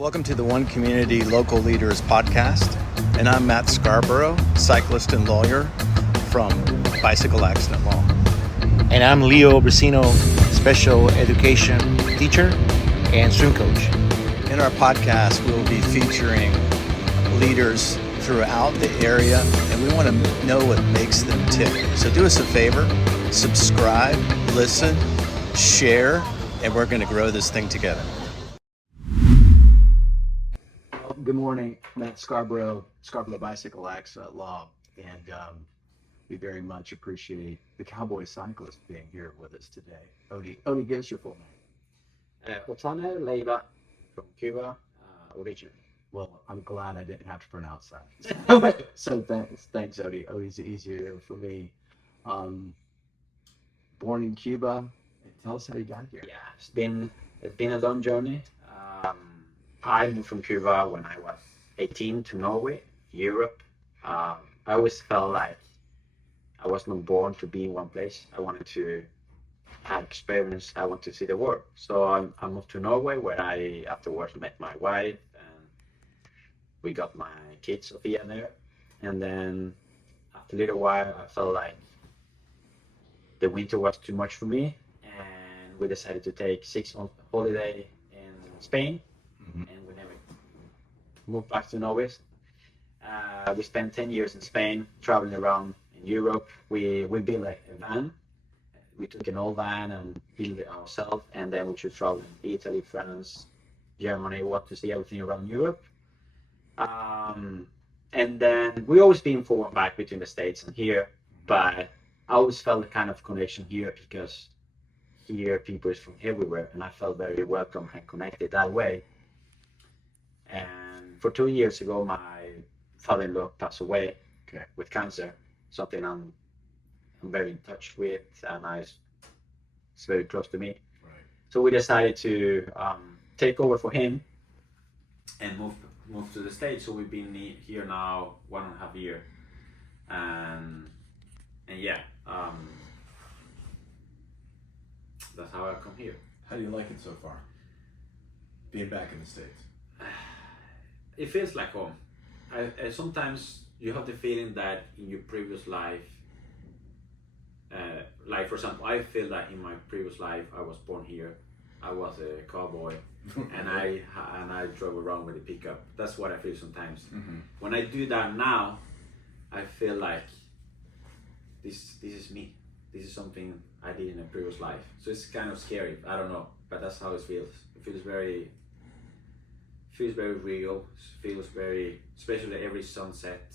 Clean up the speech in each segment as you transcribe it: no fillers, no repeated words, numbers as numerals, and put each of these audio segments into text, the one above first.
Welcome to the One Community Local Leaders podcast, and I'm Matt Scarborough, cyclist and lawyer from Bicycle Accident Law. And I'm Leo Brasino, special education teacher and swim coach. In our podcast, we'll be featuring leaders throughout the area, and we want to know what makes them tick. So do us a favor, subscribe, listen, share, and we're going to grow this thing together. Good morning, Matt Scarborough Bicycle Accident Law, and we very much appreciate the Cowboy Cyclist being here with us today. Oty, give us your full name. Oty Ojeda from Cuba, originally. Well, I'm glad I didn't have to pronounce that. So thanks, Oty. Oty's easier for me. Born in Cuba. Tell us how you got here. Yeah, it's been a long journey. I moved from Cuba when I was 18 to Norway, Europe. I always felt like I was not born to be in one place. I wanted to have experience. I want to see the world. So I moved to Norway, where I afterwards met my wife, and we got my kids, Sophia, there. And then after a little while, I felt like the winter was too much for me, and we decided to take 6 months holiday in Spain. And we never moved back to Norway. We spent 10 years in Spain, traveling around in Europe. We built a van. We took an old van and built it ourselves, and then we should travel in Italy, France, Germany, want to see everything around Europe. And then we always been forward and back between the States and here, but I always felt a kind of connection here because here people is from everywhere, and I felt very welcome and connected that way. And for 2 years ago, my father-in-law passed away with cancer, something I'm very in touch with, and it's very close to me. Right. So we decided to take over for him and move to the States. So we've been here now 1.5 years, and yeah, that's how I come here. How do you like it so far, being back in the States? It feels like home. Sometimes you have the feeling that in your previous life, like for example, I feel that in my previous life I was born here. I was a cowboy, and I drove around with a pickup. That's what I feel sometimes. Mm-hmm. When I do that now, I feel like this is me. This is something I did in a previous life. So it's kind of scary. I don't know, but that's how it feels. It feels very real. It feels very, especially every sunset,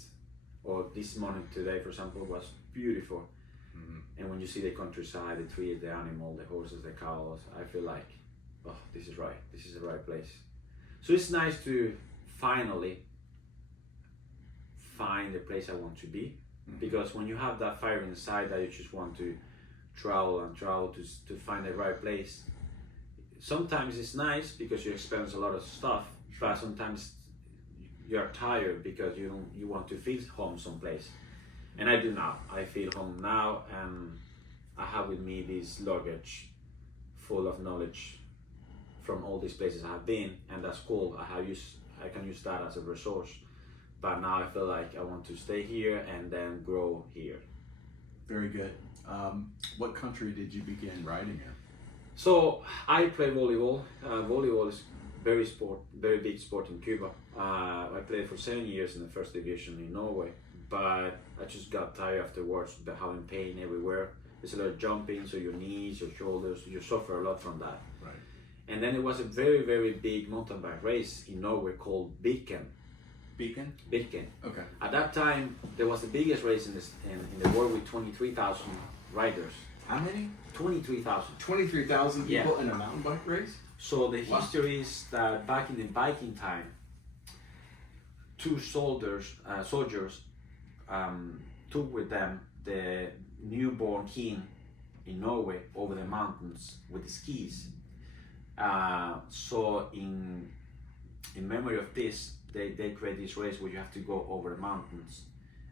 or this morning today, for example, was beautiful. Mm-hmm. And when you see the countryside, the trees, the animal, the horses, the cows, I feel like, oh, this is right. This is the right place. So it's nice to finally find the place I want to be. Mm-hmm. Because when you have that fire inside that you just want to travel to find the right place, sometimes it's nice because you experience a lot of stuff, but sometimes you're tired because you want to feel home someplace. And I do now. I feel home now, and I have with me this luggage full of knowledge from all these places I have been, and that's cool. I can use that as a resource. But now I feel like I want to stay here and then grow here. Very good. What country did you begin riding in? So I play volleyball. Volleyball is very big sport in Cuba. I played for 7 years in the first division in Norway, but I just got tired afterwards, having pain everywhere. There's a lot of jumping, so your knees, your shoulders, you suffer a lot from that. Right. And then it was a very, very big mountain bike race in Norway called Birken. Birken. Okay. At that time, there was the biggest race in the world with 23,000 riders. How many? 23,000. 23,000 people in a mountain bike race? So the history is that back in the Viking time, 2 soldiers took with them the newborn king in Norway over the mountains with the skis. So in memory of this, they create this race where you have to go over the mountains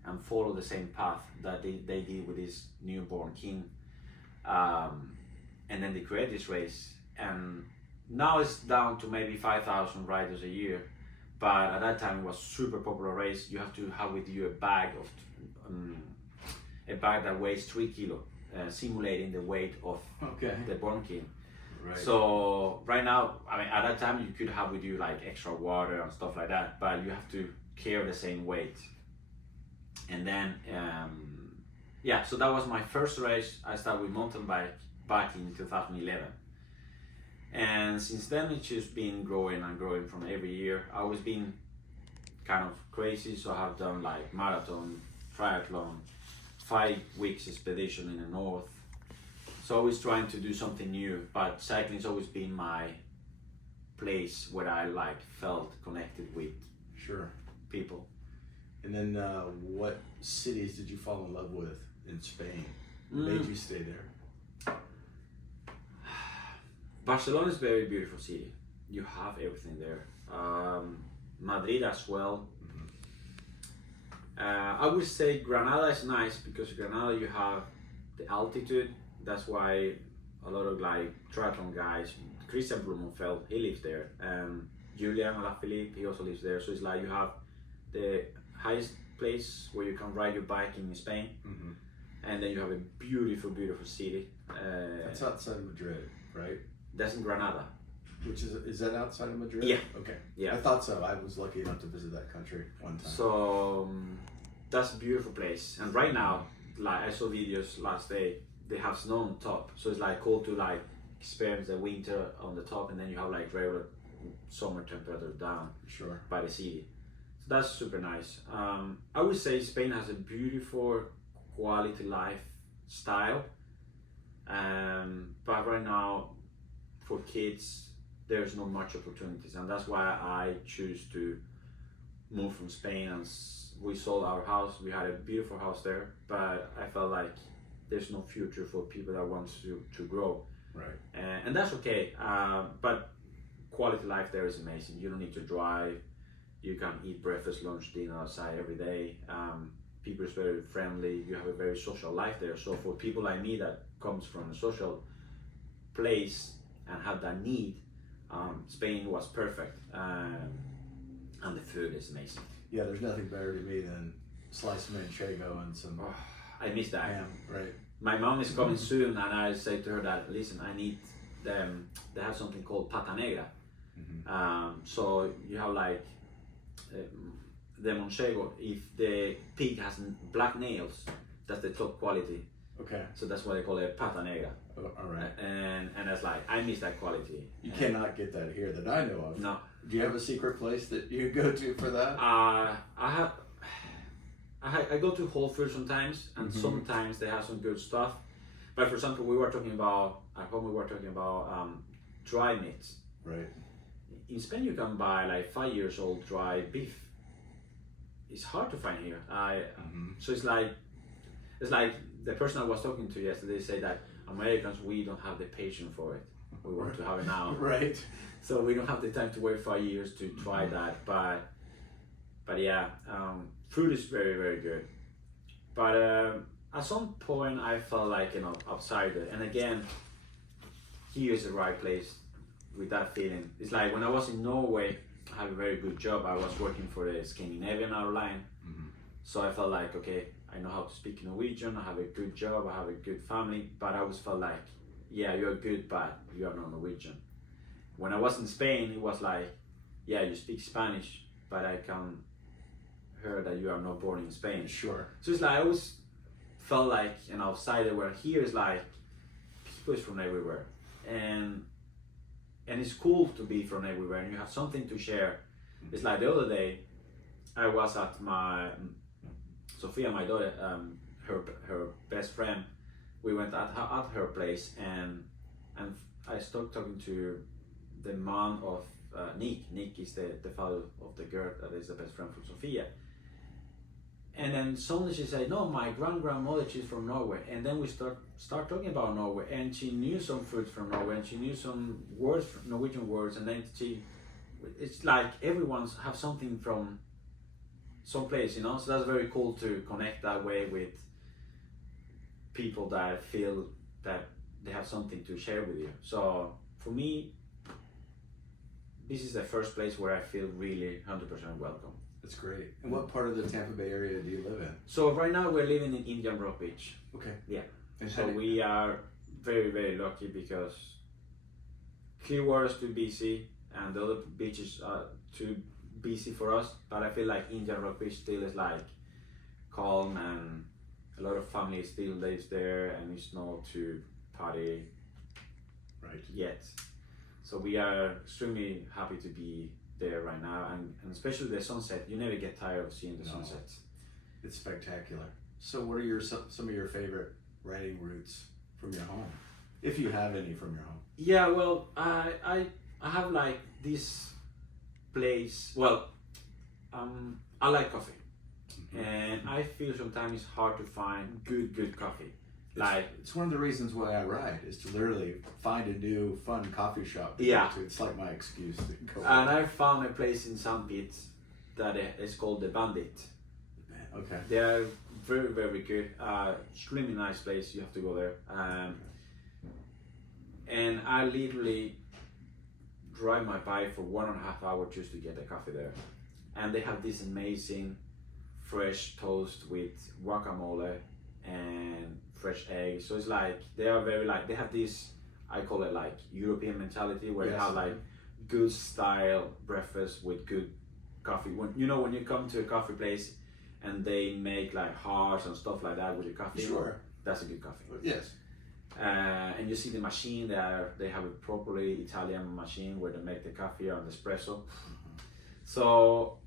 and follow the same path that they did with this newborn king. And then they create this race, and Now it's down to maybe 5,000 riders a year, but at that time it was super popular race. You have to have with you a bag that weighs 3 kilo, simulating the weight of Okay. the born king. Right. So right now, I mean, at that time you could have with you like extra water and stuff like that, but you have to carry the same weight. And then, yeah, so that was my first race. I started with mountain bike back in 2011. And since then, it's just been growing and growing from every year. I always been kind of crazy, so I have done like marathon, triathlon, 5 weeks expedition in the north. So always trying to do something new, but cycling's always been my place where I like felt connected with Sure. people. And then what cities did you fall in love with in Spain? What made you stay there? Barcelona is a very beautiful city. You have everything there. Madrid as well. I would say Granada is nice because Granada you have the altitude. That's why a lot of like triathlon guys, Christian Blumenfeld, he lives there, and Julian Alaphilippe, he also lives there. So it's like you have the highest place where you can ride your bike in Spain, and then you have a beautiful, beautiful city. That's outside of Madrid, right? That's in Granada. Which is that outside of Madrid? Yeah. Okay. Yeah. I thought so. I was lucky enough to visit that country one time. So that's a beautiful place. And right now, like I saw videos last day, they have snow on top. So it's like cool to like experience the winter on the top, and then you have like regular summer temperature down Sure. by the city. So that's super nice. I would say Spain has a beautiful quality life style. But right now, for kids, there's not much opportunities, and that's why I choose to move from Spain. And we sold our house. We had a beautiful house there, but I felt like there's no future for people that want to grow. Right. And that's okay. But quality life there is amazing. You don't need to drive. You can eat breakfast, lunch, dinner outside every day. People is very friendly. You have a very social life there. So for people like me that comes from a social place and have that need, Spain was perfect. And the food is amazing. Yeah, there's nothing better to me than sliced manchego and some I miss that. ham, right? My mom is coming soon, and I say to her that, listen, I need them. They have something called pata negra. So you have like the manchego. If the pig has black nails, that's the top quality. Okay. So that's why they call it pata negra. Oh, all right. And it's like I miss that quality. You cannot get that here that I know of. No. Do you have a secret place that you go to for that? I go to Whole Foods sometimes, and sometimes they have some good stuff. But for example, we were talking about dry meats. Right. In Spain, you can buy like 5 years old dry beef. It's hard to find here. So it's like the person I was talking to yesterday said that Americans, we don't have the patience for it. We want to have it now. Right. So we don't have the time to wait 5 years to try that. But yeah, food is very, very good. But at some point I felt like an outsider. And again, here is the right place with that feeling. It's like when I was in Norway, I had a very good job. I was working for a Scandinavian airline. So I felt like, okay, I know how to speak Norwegian, I have a good job, I have a good family, but I always felt like, yeah, you're good, but you are not Norwegian. When I was in Spain, it was like, yeah, you speak Spanish, but I can hear that you are not born in Spain. Sure. So it's like I always felt like an outsider, where here is like people is from everywhere, and it's cool to be from everywhere, and you have something to share. It's like the other day, I was at my Sophia, my daughter, her best friend. We went at her place, and I started talking to the mom of Nick. Nick is the father of the girl that is the best friend from Sophia. And then suddenly she said, no, my grandmother, she's from Norway. And then we start talking about Norway, and she knew some foods from Norway, and she knew some words, Norwegian words, and then it's like everyone's have something from some place, you know. So that's very cool to connect that way with people that feel that they have something to share with you. So for me, this is the first place where I feel really 100% welcome. That's great. And what part of the Tampa Bay area do you live in? So right now we're living in Indian Rock Beach. Okay. Yeah. And So we are very, very lucky because Clearwater is too busy and the other beaches are too busy for us. But I feel like Indian Rock Beach still is like calm, and a lot of family still lives there, and it's not to party right. yet. So we are extremely happy to be there right now, and especially the sunset. You never get tired of seeing the No. sunset. It's spectacular. So what are some of your favorite riding routes from your home, if you have any from your home? Yeah, well, I have like this place. Well, I like coffee, and I feel sometimes it's hard to find good coffee. Like It's one of the reasons why I ride, is to literally find a new fun coffee shop to Yeah. go to. It's like my excuse to go. and I found a place in San Pete that is called the Bandit. Okay. They are very, very good. Extremely nice place. You have to go there. And I literally drive my bike for 1.5 hours just to get the coffee there. And they have this amazing fresh toast with guacamole and fresh eggs. So it's like they are very like they have this, I call it like European mentality, where they Yes. have like good style breakfast with good coffee. When you come to a coffee place and they make like hearts and stuff like that with your coffee, Sure. that's a good coffee. Yes. And you see the machine there, they have a properly Italian machine where they make the coffee on the espresso. So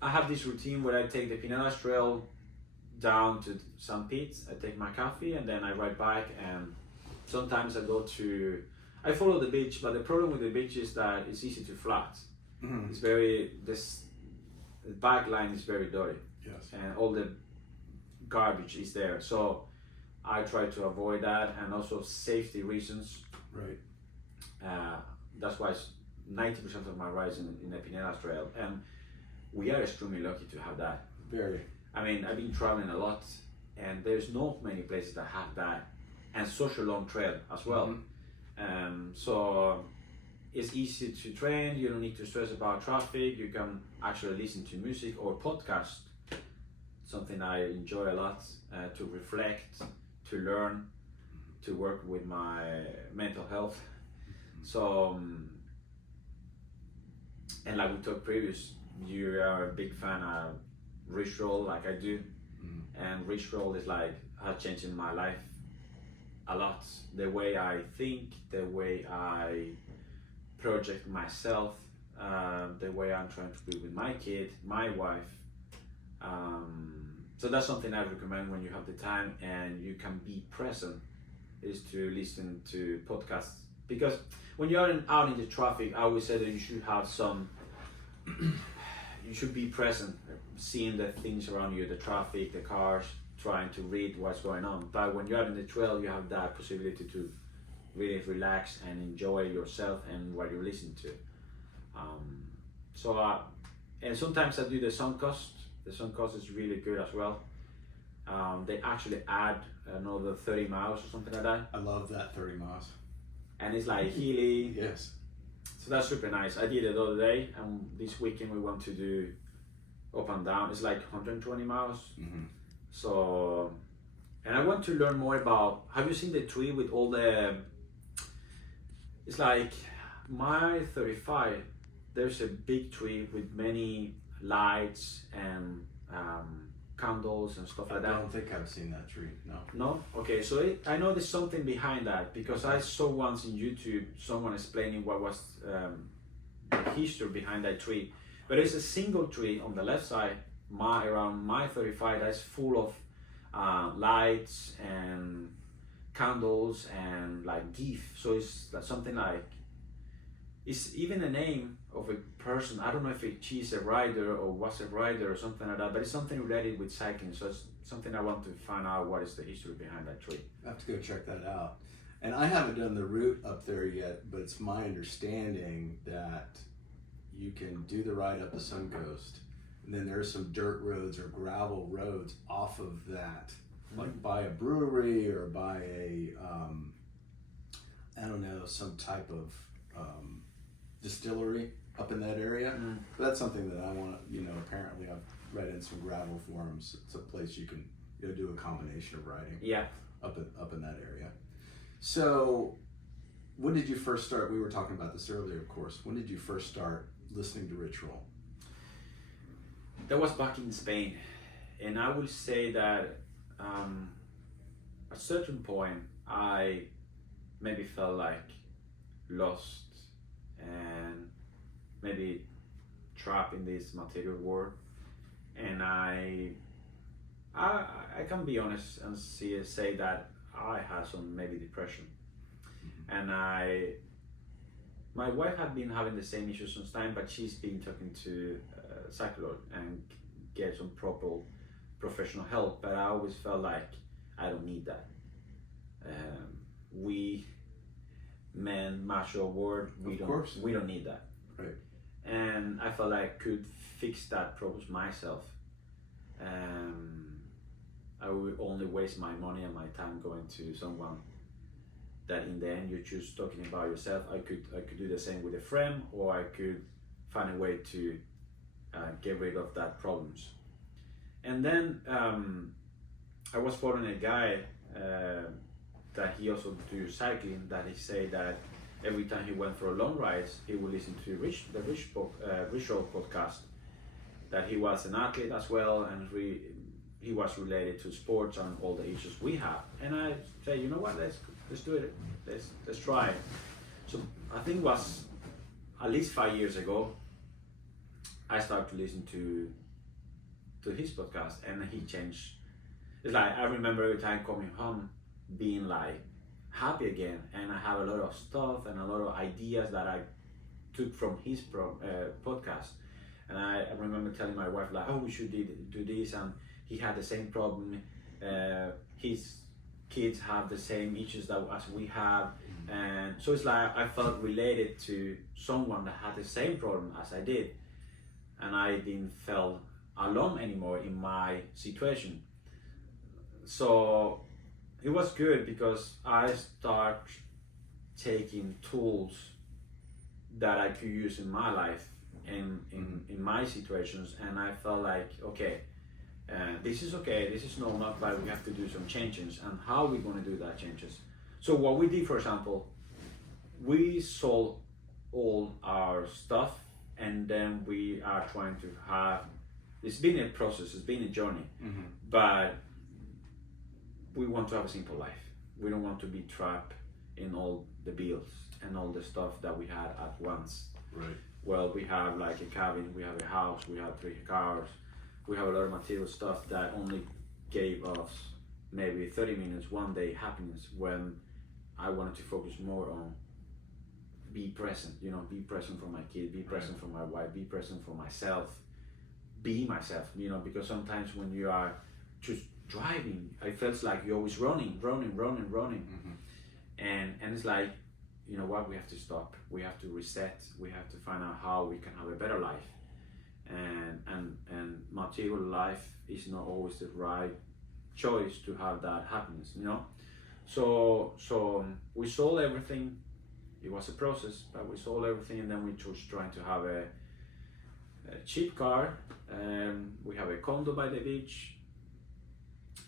I have this routine where I take the Pinellas Trail down to St. Pete, I take my coffee, and then I ride back, and sometimes I follow the beach, but the problem with the beach is that it's easy to flat. Mhm. It's the back line is very dirty, Yes. and all the garbage is there. So I try to avoid that, and also safety reasons. Right. That's why 90% of my rides in the Pinellas Trail, and we are extremely lucky to have that. Very. I mean, I've been traveling a lot, and there's not many places that have that, and such a long trail as well. So it's easy to train. You don't need to stress about traffic. You can actually listen to music or podcast, something I enjoy a lot, to reflect, to learn, to work with my mental health. So, and like we talked previous, you are a big fan of wrist roll like I do, and wrist roll is like has changed in my life a lot. The way I think, the way I project myself, the way I'm trying to be with my kid, my wife. So that's something I recommend when you have the time and you can be present, is to listen to podcasts. Because when you're out in the traffic, I always say that you should have some, you should be present, seeing the things around you, the traffic, the cars, trying to read what's going on. But when you're out in the trail, you have that possibility to really relax and enjoy yourself and what you listen to. And sometimes I do the Suncoast. The Suncoast is really good as well. They actually add another 30 miles or something like that. I love that 30 miles. And it's like hilly. Yes. So that's super nice. I did it the other day, and this weekend we want to do up and down. It's like 120 miles. So, and I want to learn more about, have you seen the tree with all the, it's like my 35, there's a big tree with many lights and candles and stuff like I that. don't think I've seen that tree. No. No? Okay, so I know there's something behind that, because I saw once in YouTube someone explaining what was the history behind that tree. But it's a single tree on the left side, around my 35, that's full of lights and candles and like gift. So it's something like, it's even a name of a person. I don't know if she's a rider or was a rider or something like that, but it's something related with cycling. So it's something I want to find out, what is the history behind that tree. I have to go check that out. And I haven't done the route up there yet, but it's my understanding that you can do the ride up the Suncoast, and then there's some dirt roads or gravel roads off of that, like by a brewery or by a, I don't know, some type of distillery. up in that area. But that's something that I want to, apparently I've read in some gravel forums. It's a place you can do a combination of riding. Yeah. Up in that area. So when did you first start? We were talking about this earlier, of course. When did you first start listening to Rich Roll? That was back in Spain, and I will say that at a certain point I maybe felt like lost and maybe trapped in this material world, and I can be honest and say that I had some maybe depression, and my wife had been having the same issues since time, but she's been talking to a psychologist and get some proper professional help. But I always felt like I don't need that. We men, macho world, we don't need that. Right. And I felt like I could fix that problem myself. I would only waste my money and my time going to someone that in the end you choose talking about yourself. I could do the same with a friend, or I could find a way to get rid of that problems. And then I was following a guy that he also do cycling, that he said that every time he went for a long rides, he would listen to the Rich Roll podcast, that he was an athlete as well, and he was related to sports and all the issues we have. And I say, you know what, let's do it, let's try it. So I think it was at least 5 years ago I started to listen to his podcast, and he changed. It's like I remember every time coming home being like happy again, and I have a lot of stuff and a lot of ideas that I took from his podcast. And I remember telling my wife like, oh, we should do this, and he had the same problem. His kids have the same issues as we have, and so it's like I felt related to someone that had the same problem as I did, and I didn't feel alone anymore in my situation. So it was good because I start taking tools that I could use in my life and in my situations, and I felt like, okay, this is okay, this is normal, but we have to do some changes. And how are we going to do that changes? So what we did, for example, we sold all our stuff, and then we are trying to have, it's been a process, it's been a journey, but we want to have a simple life. We don't want to be trapped in all the bills and all the stuff that we had at once. Right. Well, we have like a cabin, we have a house, we have 3 cars, we have a lot of material stuff that only gave us maybe 30 minutes one day happiness, when I wanted to focus more on be present, be present for my kid, be present for my wife, be present for myself, be myself, because sometimes when you are just driving, it feels like you're always running, and it's like, you know what, we have to stop, we have to reset, we have to find out how we can have a better life, and material life is not always the right choice to have that happiness, so we sold everything. It was a process, but we sold everything, and then we was trying to have a cheap car, and we have a condo by the beach,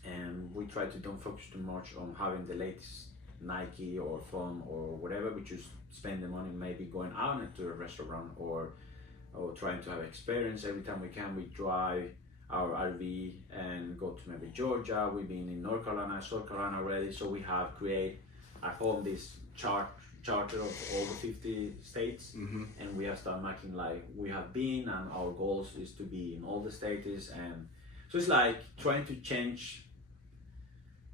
and we try to don't focus too much on having the latest Nike or phone or whatever. We just spend the money maybe going out into a restaurant or trying to have experience. Every time we can, we drive our RV and go to maybe Georgia. We've been in North Carolina, South Carolina already, so we have created at home this charter of all the 50 states, and we have started making like we have been, and our goals is to be in all the states. And so it's like trying to change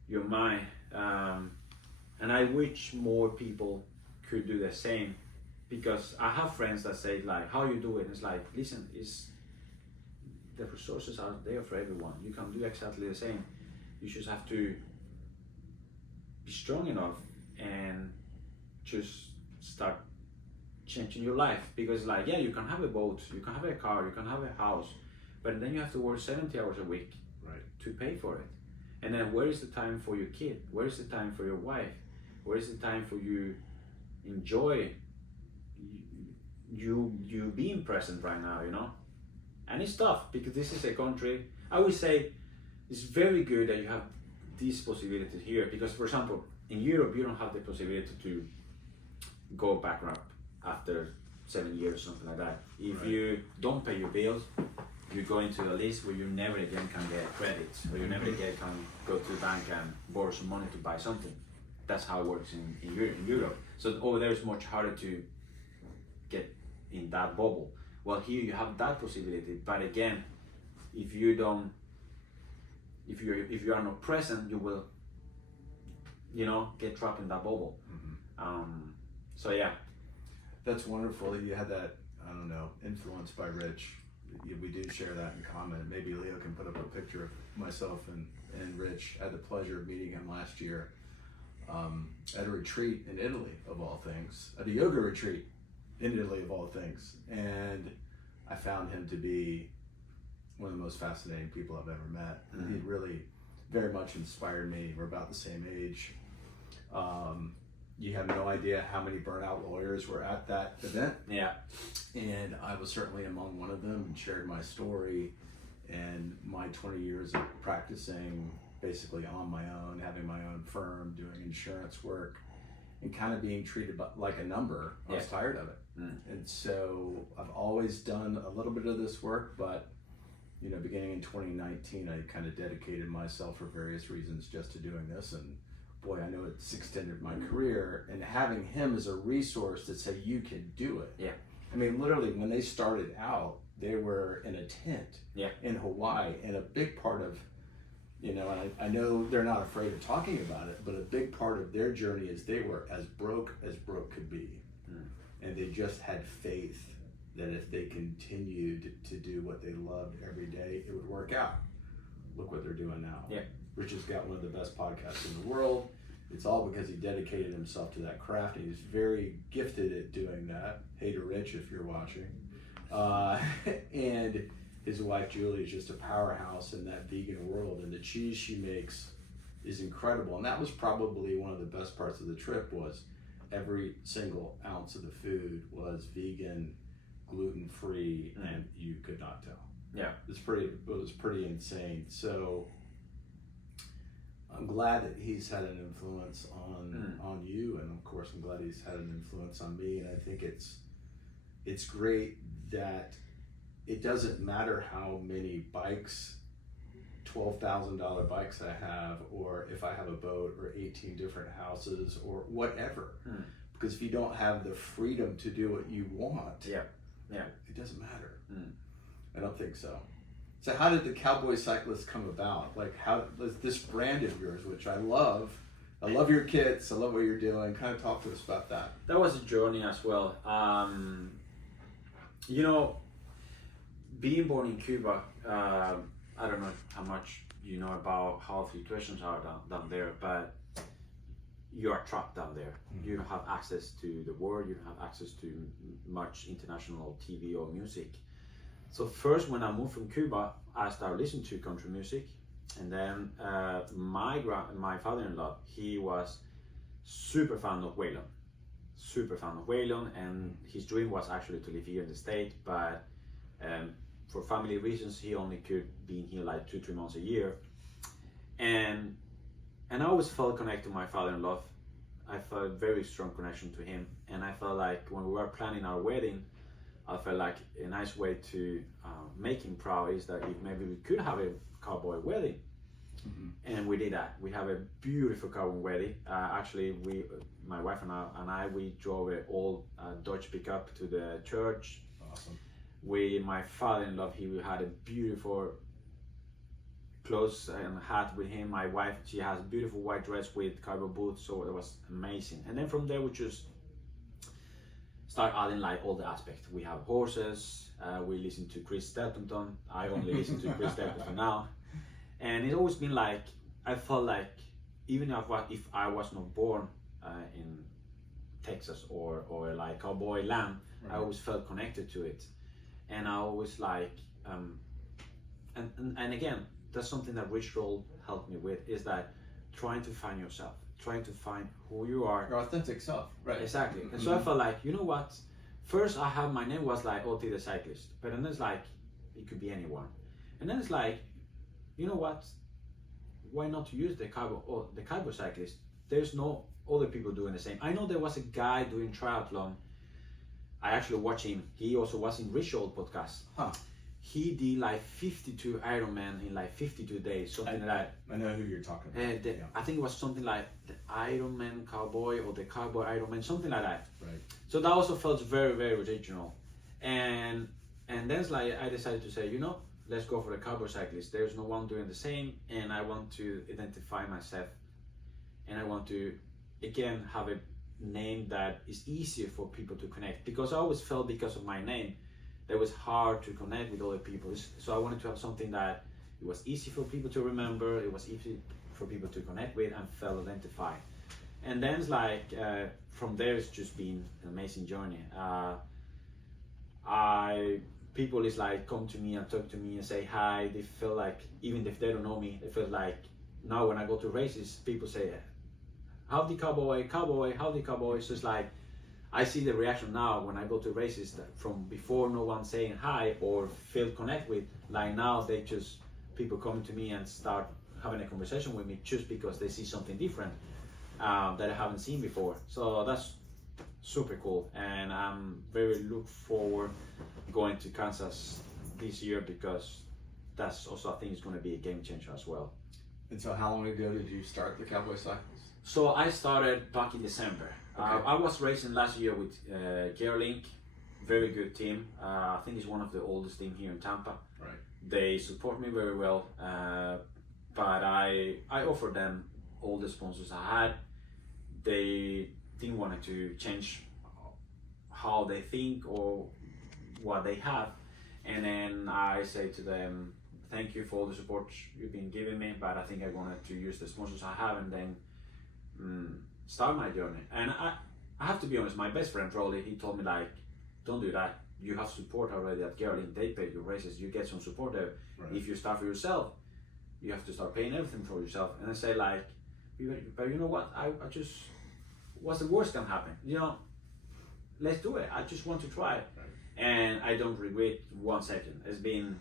your mind, and I wish more people could do the same, because I have friends that say like, how you do it? It's like, listen, the resources are there for everyone. You can do exactly the same. You just have to be strong enough and just start changing your life. Because like, yeah, you can have a boat, you can have a car, you can have a house, but then you have to work 70 hours a week to pay for it. And then where is the time for your kid? Where is the time for your wife? Where is the time for you enjoy you being present right now, you know. And it's tough because this is a country, I would say it's very good that you have these possibilities here, because for example in Europe you don't have the possibility to go bankrupt after 7 years or something like that. If Right. you don't pay your bills, you go into a list where you never again can get credit, or you never again can go to the bank and borrow some money to buy something. That's how it works in Europe. So over there it's much harder to get in that bubble. Well, here you have that possibility, but again, if you are not present, you will, you know, get trapped in that bubble. So yeah, That's wonderful that you had that, I don't know, influence by Rich. We do share that in common. Maybe Leo can put up a picture of myself and Rich. I had the pleasure of meeting him last year at a retreat in Italy, of all things, at a yoga retreat in Italy, of all things. And I found him to be one of the most fascinating people I've ever met. And he really very much inspired me. We're about the same age. You have no idea how many burnout lawyers were at that event. yeah, And I was certainly among one of them, and shared my story and my 20 years of practicing basically on my own, having my own firm, doing insurance work, and kind of being treated like a number. I was tired of it. And so I've always done a little bit of this work, but you know, beginning in 2019, I kind of dedicated myself for various reasons just to doing this. And boy, I know it's extended my career, and having him as a resource to say you can do it. Yeah. I mean, literally, when they started out, they were in a tent in Hawaii, and a big part of, you know, and I know they're not afraid of talking about it, but a big part of their journey is they were as broke could be. And they just had faith that if they continued to do what they loved every day, it would work out. Look what they're doing now. Yeah. Rich has got one of the best podcasts in the world. It's all because he dedicated himself to that craft, and he's very gifted at doing that. Hey to Rich if you're watching. And his wife Julie is just a powerhouse in that vegan world, and the cheese she makes is incredible. And that was probably one of the best parts of the trip, was every single ounce of the food was vegan, gluten-free, and you could not tell. Yeah. It was pretty insane. So I'm glad that he's had an influence on you, and of course I'm glad he's had an influence on me. And I think it's great that it doesn't matter how many bikes, $12,000 bikes I have, or if I have a boat, or 18 different houses, or whatever. Because if you don't have the freedom to do what you want, it doesn't matter. I don't think so. So how did the Cowboy Cyclist come about? Like, how does this brand of yours, which I love your kits, I love what you're doing, kind of talk to us about that. That was a journey as well. You know, being born in Cuba, I don't know how much you know about how situations are down there, but you are trapped down there. You don't have access to the world, you don't have access to much international TV or music. So first, when I moved from Cuba, I started listening to country music, and then my father-in-law, he was super fan of Waylon, and his dream was actually to live here in the States, but for family reasons, he only could be in here like 2-3 months a year, and I always felt connected to my father-in-law. I felt a very strong connection to him, and I felt like when we were planning our wedding, I felt like a nice way to make him proud is that if maybe we could have a cowboy wedding. And we did that. We have a beautiful cowboy wedding. Actually, my wife and I, we drove an old Dodge pickup to the church. Awesome. My father-in-law, he had a beautiful clothes and hat with him. My wife, she has a beautiful white dress with cowboy boots, so it was amazing. And then from there, we just start adding like all the aspects. We have horses, we listen to Chris Stapleton. I only listen to Chris Stapleton now. And it's always been like, I felt like even if I was not born in Texas or like cowboy land, I always felt connected to it. And I always like, and again, that's something that Rich Roll helped me with, is that trying to find yourself, trying to find who you are. Your authentic self, right? Exactly. And so I felt like, you know what, first I had my name was like Oty the Cyclist, but then it's like it could be anyone, and then it's like, you know what? Why not use the Cowboy Cyclist? There's no other people doing the same. I know there was a guy doing triathlon. I actually watched him. He also was in Ritual podcast. Huh. He did like 52 Ironman in like 52 days, something like that. I know who you're talking about. I think it was something like the Ironman Cowboy or the Cowboy Ironman, something like that. Right. So that also felt very, very original. And then it's like I decided to say, you know, let's go for the Cowboy Cyclist. There's no one doing the same, and I want to identify myself, and I want to again have a name that is easier for people to connect, because I always felt because of my name that it was hard to connect with other people. So I wanted to have something that it was easy for people to remember, it was easy for people to connect with and felt identified. And then it's like from there it's just been an amazing journey. People is like come to me and talk to me and say hi. They feel like even if they don't know me, they feel like now when I go to races, people say, howdy cowboy, howdy cowboy. So it's like I see the reaction now when I go to races that from before no one saying hi or feel connect with, like now they just people coming to me and start having a conversation with me just because they see something different that I haven't seen before. So that's super cool, and I'm very look forward going to Kansas this year, because that's also I think is going to be a game changer as well. And so how long ago did you start the Cowboy Cyclist? So I started back in December. Okay. I was racing last year with Gearlink, very good team. I think it's one of the oldest team here in Tampa. Right. They support me very well, but I offered them all the sponsors I had. They didn't want to change how they think or what they have, and then I say to them, thank you for all the support you've been giving me, but I think I wanted to use the sponsors I have and then start my journey. And I have to be honest, my best friend Rolly, he told me like, don't do that, you have support already at Gearlink, they pay your races, you get some support there. Right. If you start for yourself, you have to start paying everything for yourself. And I say like, but you know what, I just, what's the worst can happen, you know, let's do it. I just want to try it. Right. And I don't regret 1 second. It's been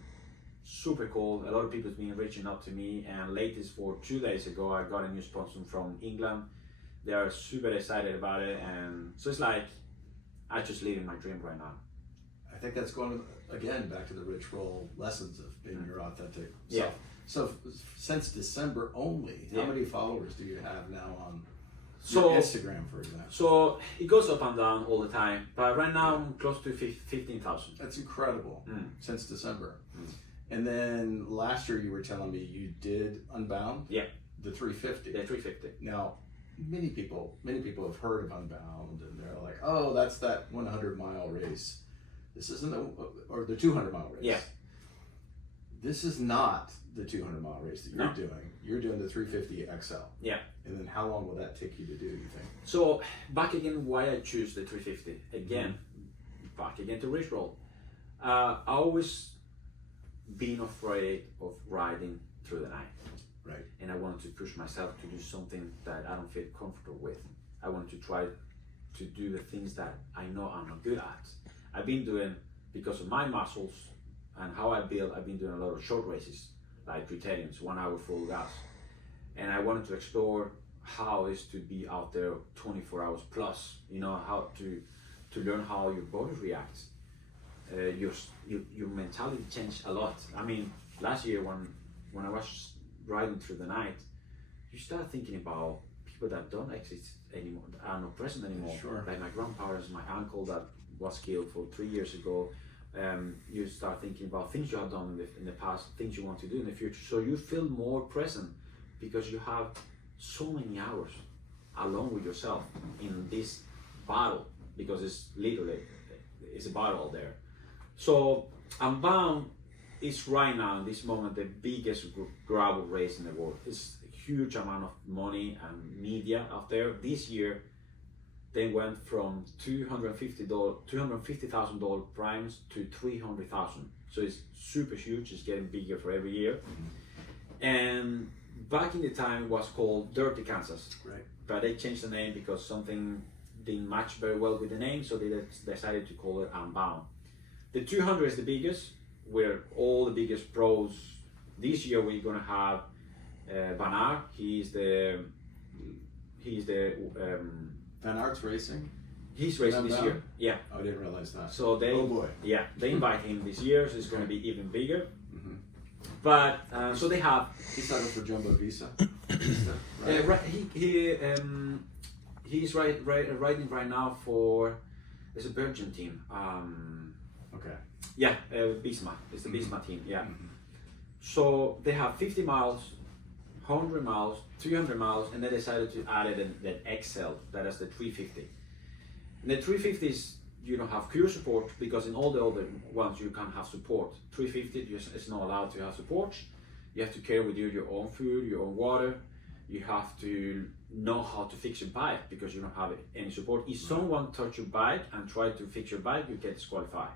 super cool. A lot of people have been reaching out to me, and latest for 2 days ago I got a new sponsor from England. They are super excited about it, and so it's like I just living my dream right now. I think that's going again back to the rich roll lessons of being your authentic Yeah. self. So since December only, how Yeah. many followers do you have now on So your Instagram, for example? So it goes up and down all the time, but right now I'm close to 15,000. That's incredible. Since December. Mm. And then last year you were telling me you did Unbound. Yeah. The 350. Yeah, 350. Now, many people have heard of Unbound, and they're like, "Oh, that's that 100-mile race. This isn't or the 200-mile race." Yeah. This is not the 200-mile race that you're No. doing. You're doing the 350 XL. Yeah. And then how long will that take you to do, you think? So back again, why I choose the 350 again, back again to race roll. I always been afraid of riding through the night. Right. And I wanted to push myself to do something that I don't feel comfortable with. I wanted to try to do the things that I know I'm not good at. I've been doing, because of my muscles and how I build, I've been doing a lot of short races, like criteriums, 1 hour full gas. And I wanted to explore how it is to be out there 24 hours plus, you know, how to learn how your body reacts. Your mentality changed a lot. I mean, last year when I was riding through the night, you start thinking about people that don't exist anymore, that are not present anymore. Sure. Like my grandparents, my uncle that was killed 3 years ago. You start thinking about things you have done in the past, things you want to do in the future. So you feel more present because you have so many hours alone with yourself in this battle, because it's literally, it's a battle there. So Unbound is right now in this moment the biggest gravel race in the world. It's a huge amount of money and media out there. This year they went from $250,000 primes to $300,000. So it's super huge. It's getting bigger for every year. And back in the time it was called Dirty Kansas. Right. But they changed the name because something didn't match very well with the name, so they decided to call it Unbound. The 200 is the biggest, where all the biggest pros. This year we're gonna have Van Aert. He's the Van Aert's racing? he's racing this Unbound? year. Yeah. Oh, I didn't realize that. So they Oh boy. yeah they invite him this year, so it's gonna be even bigger. Mhm. But so they have He's not up for Jumbo Visa. he's riding right now for there's a Belgian team. Okay. Yeah, Bisma. It's the Bisma team. Yeah. Mhm. So they have 50 miles, 100 miles, 300 miles, and they decided to add it in that XL. That is the 350. And the 350s you don't have crew support because in all the other ones you can have support. 350 it's not allowed to have support. You have to carry with you your own food, your own water. You have to know how to fix your bike because you don't have any support. If someone touch your bike and try to fix your bike, you get disqualified.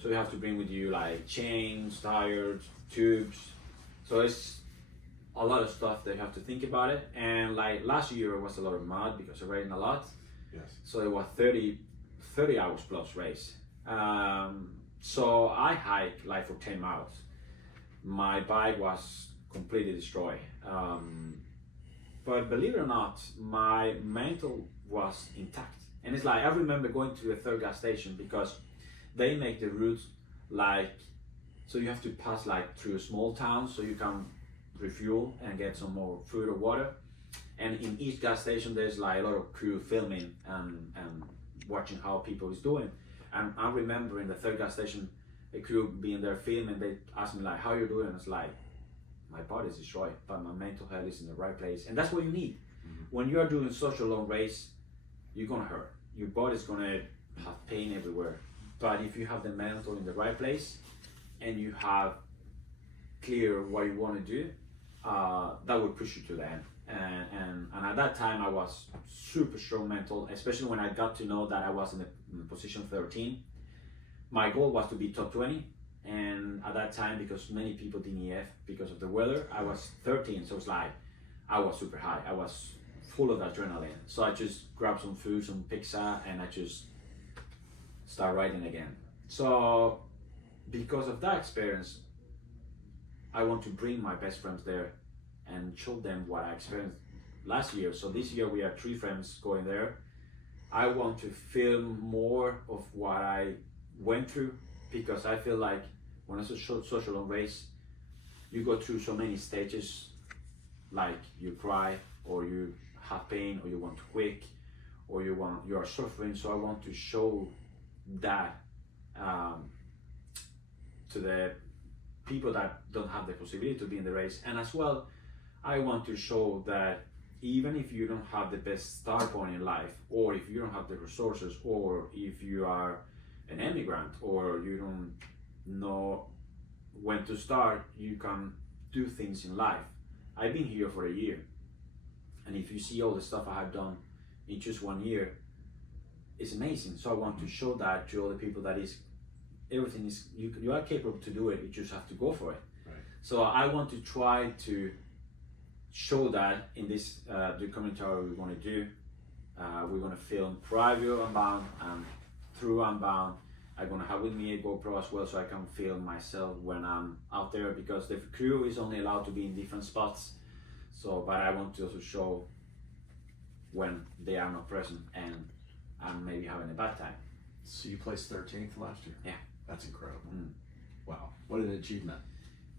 So you have to bring with you like chains, tires, tubes. So it's a lot of stuff that you have to think about it. And like last year it was a lot of mud because I riding a lot. Yes. So it was 30 hours plus race. So I hiked like for 10 miles. My bike was completely destroyed. But believe it or not, my mental was intact. And it's like, I remember going to the third gas station because they make the routes like, so you have to pass like through a small town so you can refuel and get some more food or water. And in each gas station, there's like a lot of crew filming and watching how people is doing. And I remember in the third gas station, the crew being there filming, they asked me like, how you doing? It's like, my body's destroyed, but my mental health is in the right place. And that's what you need. When you're doing such a long race, you're gonna hurt. Your body's gonna have pain everywhere. But if you have the mental in the right place and you have clear what you want to do, that will push you to the end. And at that time I was super strong mental, especially when I got to know that I was in position 13. My goal was to be top 20, and at that time, because many people didn't EF because of the weather, I was 13, so it's like I was super high. I was full of adrenaline. So I just grabbed some food, some pizza, and I just start riding again. So because of that experience, I want to bring my best friends there and show them what I experienced last year. So this year we have 3 friends going there. I want to film more of what I went through, because I feel like when it's such a long race, you go through so many stages, like you cry, or you have pain, or you want to quit, or you are suffering. So I want to show that to the people that don't have the possibility to be in the race. And as well, I want to show that even if you don't have the best start point in life, or if you don't have the resources, or if you are an immigrant, or you don't know when to start, you can do things in life. I've been here for a year, and if you see all the stuff I have done in just 1 year, it's amazing. So I want to show that to other people, that is, everything is, you are capable to do it, you just have to go for it. Right. So I want to try to show that in this documentary we're going to do. We're going to film preview Unbound and through Unbound. I'm going to have with me a GoPro as well, so I can film myself when I'm out there, because the crew is only allowed to be in different spots. So, but I want to also show when they are not present and I'm maybe having a bad time. So you placed 13th last year? Yeah. That's incredible. Mm. Wow. What an achievement.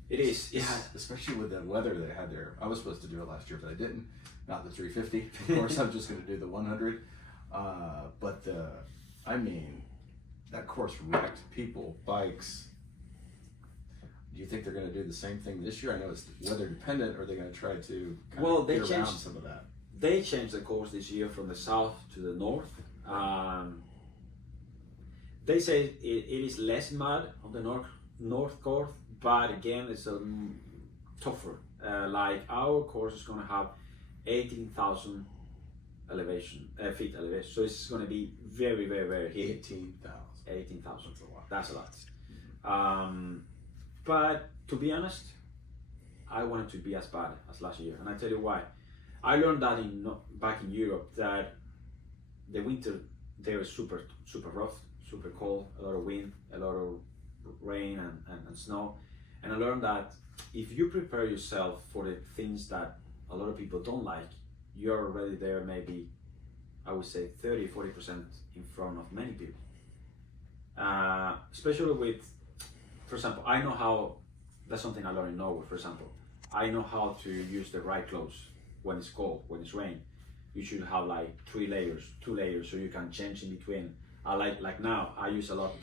It is, yeah. Especially with the weather they had there. I was supposed to do it last year, but I didn't. Not the 350. Of course, I'm just going to do the 100. But I mean, that course wrecked people, bikes. Do you think they're going to do the same thing this year? I know it's weather dependent. Or are they going to try to kind of get around some of that? They changed the course this year from the south to the north. They say it is less mud on the north course, but again, it's a tougher. Like our course is going to have 18,000 feet elevation, so it's going to be very, very, very hilly. 18,000. That's a lot. That's a lot. But to be honest, I wanted to be as bad as last year, and I tell you why. I learned that back in Europe, that the winter there is super rough, super cold, a lot of wind, a lot of rain and snow. And I learned that if you prepare yourself for the things that a lot of people don't like, you're already there, maybe I would say 30-40% in front of many people. Especially with, for example, I know how, that's something I learned in Norway, for example. I know how to use the right clothes when it's cold, when it's rain. You should have like 2 layers, so you can change in between. I like now, I use a lot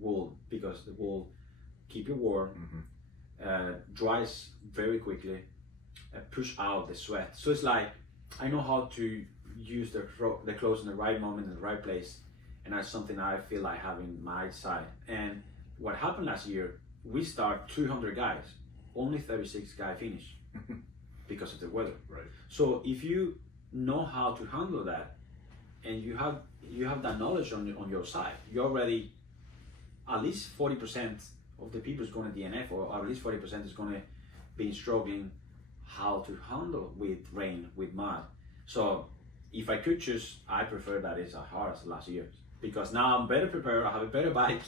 wool because the wool keep you warm, dries very quickly, push out the sweat. So it's like, I know how to use the clothes in the right moment, in the right place, and that's something I feel I have in my side. And what happened last year, we start 200 guys, only 36 guys finish because of the weather. Right. So if you know how to handle that, and you have that knowledge on your side, you're already at least 40% of the people is going to DNF, or at least 40% is going to be struggling how to handle with rain, with mud. So if I could choose, I prefer that it's as hard as last year, because now I'm better prepared, I have a better bike,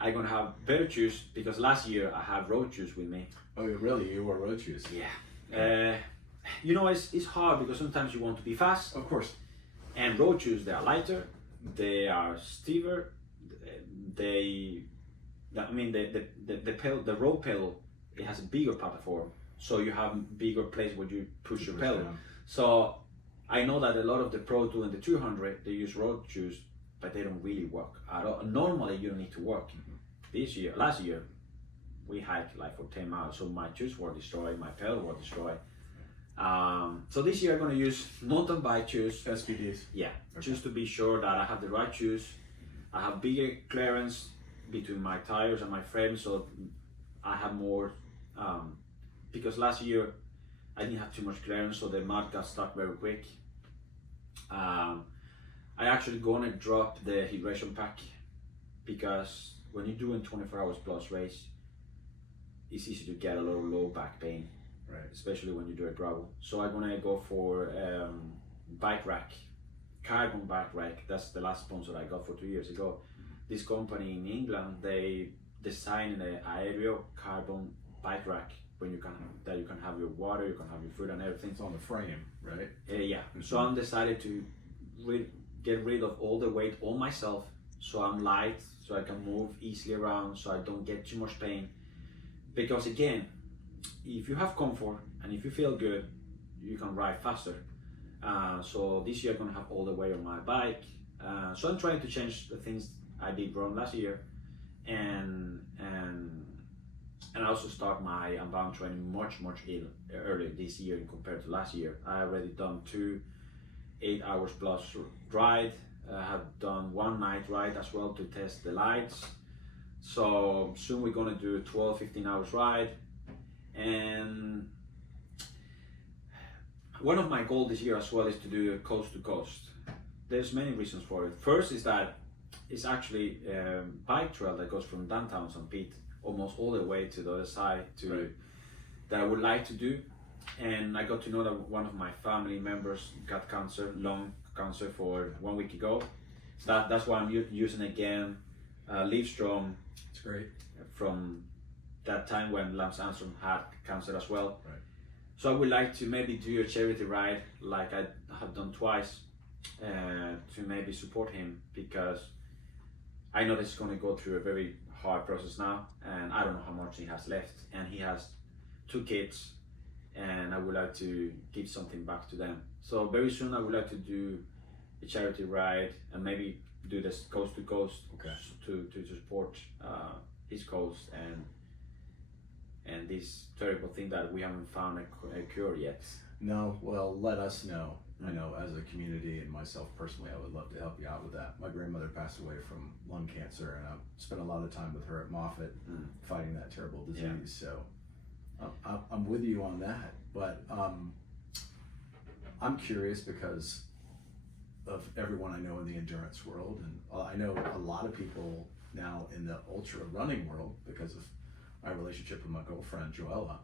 I'm gonna have better shoes, because last year I have road shoes with me. Oh, really? You wore road shoes? Yeah. You know, it's hard because sometimes you want to be fast. Of course. And road shoes, they are lighter, they are steeper, the road pedal, it has a bigger platform, so you have bigger place where you push your pedal. Down. So I know that a lot of the pro doing the 200, they use road shoes, but they don't really work at all. Normally you don't need to work. Last year, we hiked like for 10 miles, so my shoes were destroyed, my pedal were destroyed. So this year I'm gonna use mountain bike shoes. SPDs? Yeah, Okay. just to be sure that I have the right shoes. I have bigger clearance between my tires and my frame, so I have more, because last year I didn't have too much clearance, so the mud got stuck very quick. I actually gonna drop the hydration pack, because when you're doing 24 hours plus race, it's easy to get a little low back pain, Right. especially when you do a gravel. So I'm gonna go for bike rack, carbon bike rack. That's the last sponsor I got for 2 years ago. This company in England, they designed an aerial carbon bike rack when you can have your water, you can have your food and everything. It's on the frame, right? Yeah. So I'm decided to get rid of all the weight on myself, so I'm light, so I can move easily around, so I don't get too much pain. Because again, if you have comfort and if you feel good, you can ride faster. So this year I'm gonna have all the weight on my bike. So I'm trying to change the things I did wrong last year, and also start my unbound training much earlier this year compared to last year. I already done 2 8 hours plus ride. I have done 1 night ride as well to test the lights. So soon we're gonna do 12-15 hours ride. And one of my goals this year as well is to do a coast to coast. There's many reasons for it. First is that it's actually a bike trail that goes from downtown St. Pete almost all the way to the other side that I would like to do. And I got to know that one of my family members got cancer, lung cancer, for 1 week ago. So that's why I'm using again Livestrong. It's great. From that time when Lance Armstrong had cancer as well. Right. So I would like to maybe do a charity ride like I have done twice, to maybe support him, because I know this is going to go through a very hard process now, and I don't know how much he has left, and he has 2 kids, and I would like to give something back to them. So very soon I would like to do a charity ride and maybe do this coast to coast, Okay. to support his cause and this terrible thing that we haven't found a cure yet. No, well, let us know. I know as a community and myself personally, I would love to help you out with that. My grandmother passed away from lung cancer, and I spent a lot of time with her at Moffitt fighting that terrible disease. So I'm with you on that. But I'm curious because of everyone I know in the endurance world, and I know a lot of people now in the ultra running world because of my relationship with my girlfriend Joella,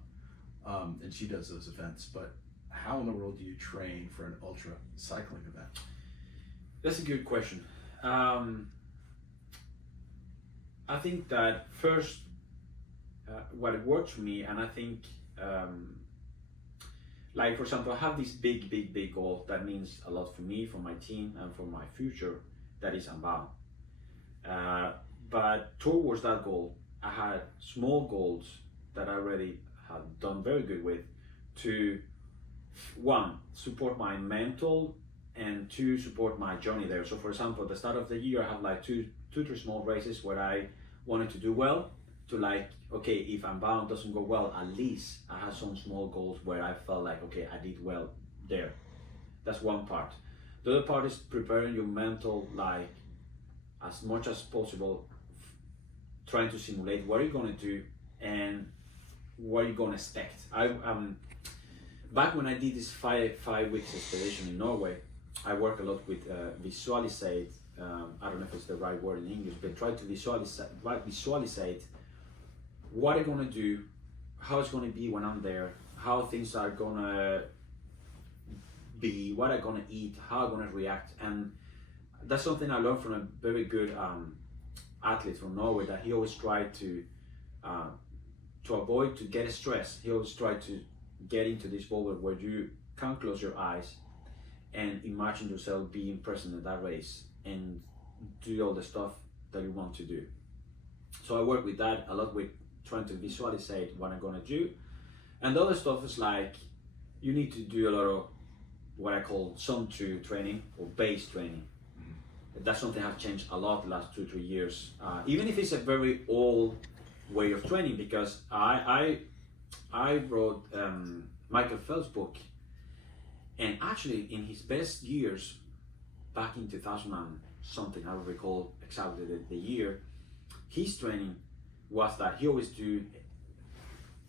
and she does those events. But how in the world do you train for an ultra cycling event? That's a good question. I think that first, what works for me, and I think, like for example, I have this big goal that means a lot for me, for my team, and for my future. That is Unbound. But towards that goal, I had small goals that I already had done very good with. To one, support my mental, and two, support my journey there. So for example, at the start of the year, I have like two, three small races where I wanted to do well, to like, okay, if Unbound doesn't go well, at least I have some small goals where I felt like, okay, I did well there. That's one part. The other part is preparing your mental, like as much as possible, trying to simulate what you're gonna do and what you're gonna expect. Back when I did this five weeks expedition in Norway, I work a lot with visualize. I don't know if it's the right word in English, but try to visualize what I'm gonna do, how it's gonna be when I'm there, how things are gonna be, what I'm gonna eat, how I'm gonna react. And that's something I learned from a very good athlete from Norway, that he always tried to avoid to get stressed. He always tried to get into this bubble where you can close your eyes and imagine yourself being present in that race and do all the stuff that you want to do. So I work with that a lot, with trying to visualize what I'm gonna do. And the other stuff is like, you need to do a lot of what I call some-to training or base training. That's something I've changed a lot the last 2-3 years. Even if it's a very old way of training, because I wrote Michael Phelps' book, and actually in his best years, back in 2000 and something, I don't recall exactly the year, his training was that he always do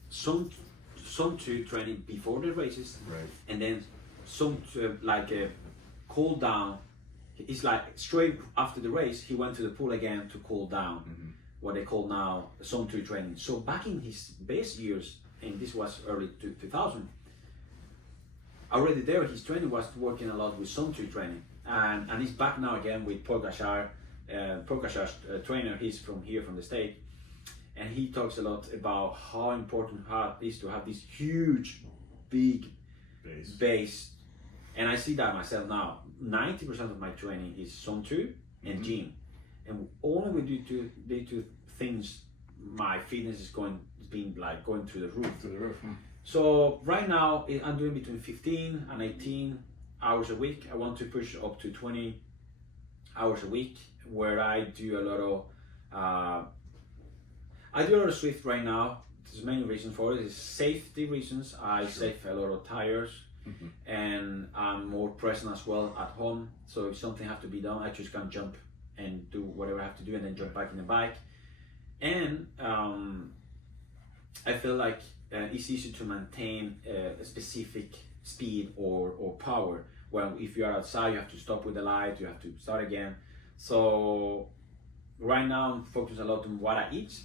some-to training before the races, Right. and then some to, like a cool down. It's like straight after the race, he went to the pool again to cool down, what they call now some-to training. So back in his best years, and this was early 2000, already there his training was working a lot with some-to training, and he's back now again with Prokashar's trainer. He's from here, from the state, and he talks a lot about how important it is to have this huge, big base. And I see that myself now. 90% of my training is some-to and gym, and only with these two things, my fitness is being like going through the roof. So right now I'm doing between 15 and 18 hours a week. I want to push up to 20 hours a week, where I do a lot of Swift right now. There's many reasons for it. It's safety reasons. I save a lot of tires, and I'm more present as well at home. So if something has to be done, I just can jump and do whatever I have to do, and then jump back in the bike. And I feel like it's easy to maintain a specific speed or power. Well, if you are outside, you have to stop with the light, you have to start again. So right now I'm focused a lot on what I eat,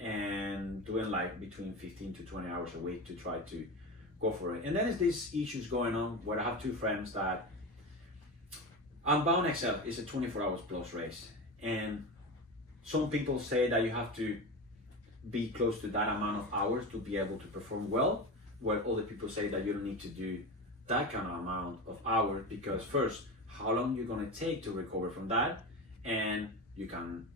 and doing like between 15 to 20 hours a week to try to go for it. And then there's these issues going on where I have two friends that Unbound XL is a 24 hours plus race, and some people say that you have to be close to that amount of hours to be able to perform well, where other people say that you don't need to do that kind of amount of hours, because first, how long you're gonna take to recover from that, and you can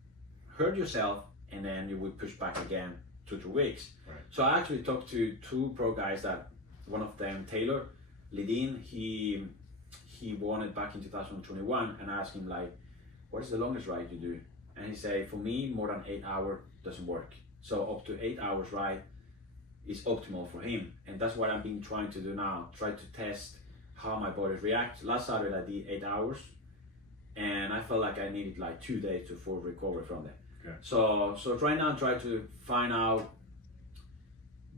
hurt yourself, and then you will push back again 2-3 weeks. Right. So I actually talked to two pro guys, that one of them, Taylor Lidin, he won it back in 2021, and I asked him like, what is the longest ride you do? And he said, for me, more than 8 hours doesn't work. So up to 8 hours ride is optimal for him. And that's what I've been trying to do now, try to test how my body reacts. Last Saturday I did 8 hours, and I felt like I needed like 2 days to full recover from that. Okay. So right now I'm trying to find out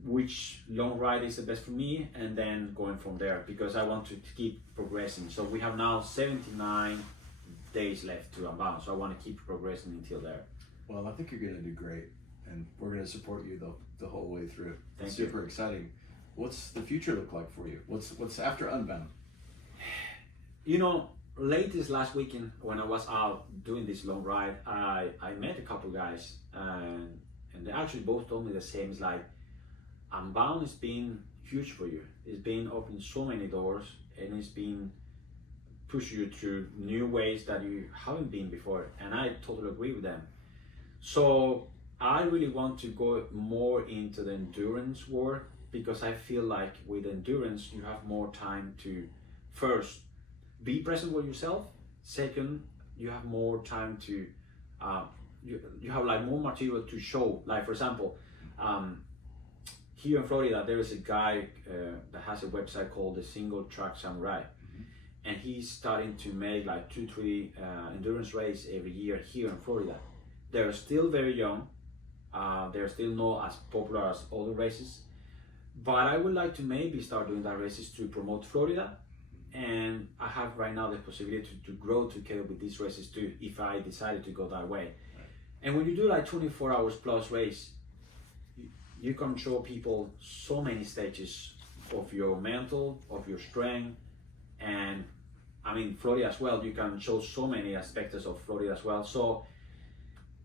which long ride is the best for me, and then going from there, because I want to keep progressing. So we have now 79 days left to Unbound, so I want to keep progressing until there. Well, I think you're going to do great, and we're going to support you the whole way through. Thank It's you. super exciting. What's the future look like for you? What's after Unbound? You know, latest last weekend when I was out doing this long ride, I met a couple guys, and they actually both told me the same. It's like, Unbound has been huge for you. It's been opening so many doors, and it's been pushing you through new ways that you haven't been before. And I totally agree with them. So I really want to go more into the endurance world, because I feel like with endurance you have more time to, first, be present with yourself. Second, you have more time to you have like more material to show. Like, for example, here in Florida there is a guy that has a website called the Single Track Samurai, and he's starting to make like 2-3 endurance race every year here in Florida. They're still very young, they're still not as popular as other races, but I would like to maybe start doing that races to promote Florida. And I have right now the possibility to grow together with these races too, if I decided to go that way. Right. And when you do like 24 hours plus race, you can show people so many stages of your mental, of your strength, and I mean Florida as well. You can show so many aspects of Florida as well. So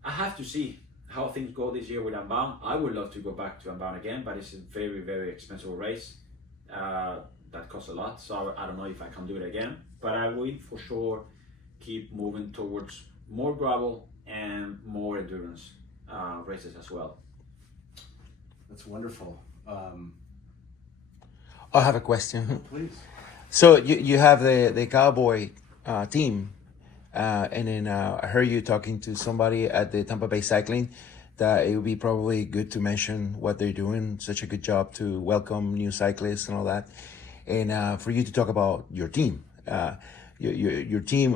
I have to see how things go this year with Unbound. I would love to go back to Unbound again, but it's a very, very expensive race. That costs a lot, so I don't know if I can do it again, but I will for sure keep moving towards more gravel and more endurance races as well. That's wonderful. I have a question. Please. So you have the Cowboy team, and then I heard you talking to somebody at the Tampa Bay Cycling that it would be probably good to mention what they're doing, such a good job to welcome new cyclists and all that. And for you to talk about your team. Your team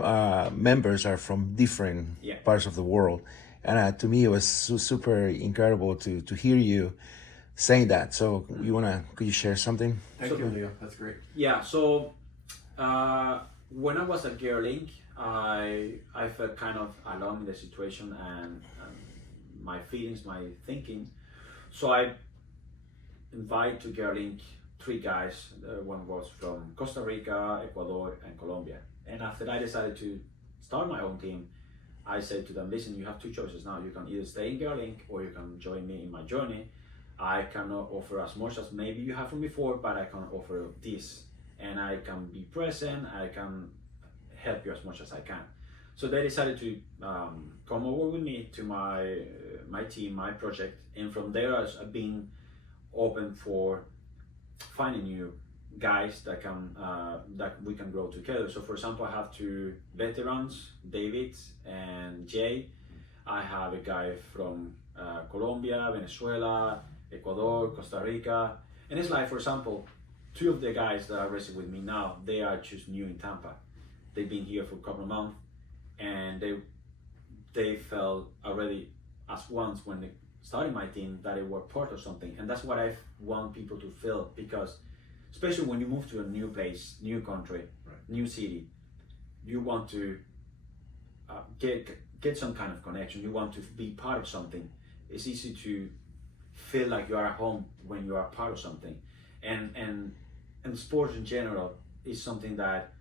members are from different parts of the world. And to me, it was super incredible to hear you saying that. So could you share something? Thank you, Leo. That's great. Yeah, so when I was at Gerlink, I felt kind of alone in the situation and my feelings, my thinking. So I invited to Gerlink 3 guys. One was from Costa Rica, Ecuador, and Colombia. And after I decided to start my own team, I said to them, listen, you have 2 choices now. You can either stay in Gerlink or you can join me in my journey. I cannot offer as much as maybe you have from before, but I can offer this. And I can be present, I can help you as much as I can. So they decided to come over with me to my team, my project. And from there, I've been open for finding new guys that can that we can grow together. So for example, I have 2 veterans, David and Jay. I have a guy from Colombia, Venezuela, Ecuador, Costa Rica, and it's like, for example, 2 of the guys that are racing with me now, they are just new in Tampa. They've been here for a couple of months, and they felt already as once when they started my team that they were part of something. And that's what I want people to feel, because especially when you move to a new place, new country, new city, you want to get some kind of connection. You want to be part of something. It's easy to feel like you are at home when you are part of something. And sports in general is something that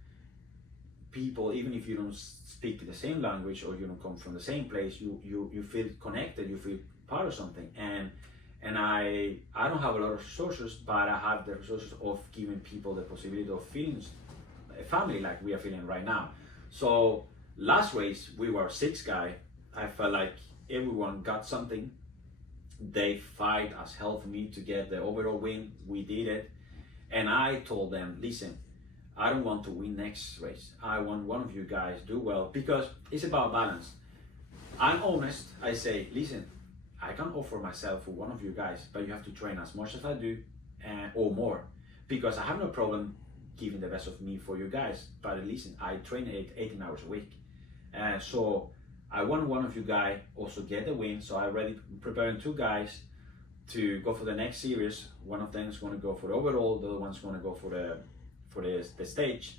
people, even if you don't speak the same language or you don't come from the same place, you feel connected, you feel part of something. And I don't have a lot of resources, but I have the resources of giving people the possibility of feeling a family like we are feeling right now. So last race we were 6 guys. I felt like everyone got something. They fight as hell for me to get the overall win. We did it. And I told them, listen, I don't want to win next race. I want one of you guys do well, because it's about balance. I'm honest. I say, listen, I can offer myself for one of you guys, but you have to train as much as I do or more, because I have no problem giving the best of me for you guys. But listen, I train 18 hours a week. So I want one of you guys also get the win. So I already preparing 2 guys to go for the next series. One of them is going to go for the overall, the other one's going to go for the stage,